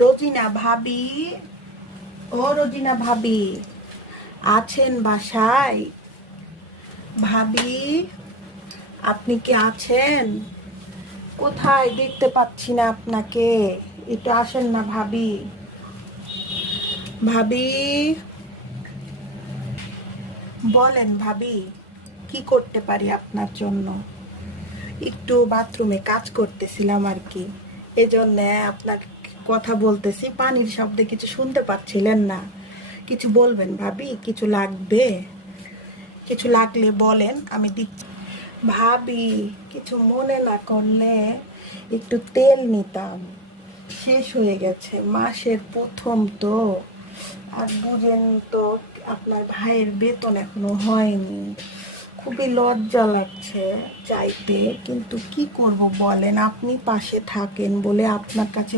রোজিনা ভাবি, ও রোজিনা ভাবি আছেন বাসায়? ভাবি আপনি কি আছেন? কোথায় দেখতে পাচ্ছি না আপনাকে, একটু আসেন না ভাবি। ভাবি বলেন ভাবি, কি করতে পারি আপনার জন্য? একটু বাথরুমে কাজ করতেছিলাম আর কি, এজন্য আপনার কথা বলতেছি, পানির শব্দে কিছু শুনতে পাচ্ছিলেন না। কিছু বলবেন ভাবি? কিছু লাগবে? কিছু লাগলে বলেন, আমি দিচ্ছি। ভাবি কিছু মনে না করলে একটু তেল নিতাম, শেষ হয়ে গেছে, মাসের প্রথম তো, আর বুঝেন তো আপনার ভাইয়ের বেতন এখনো হয়নি। খুবই লজ্জা লাগছে চাইতে, কিন্তু কি করব বলেন, আপনি পাশে থাকেন বলে আপনার কাছে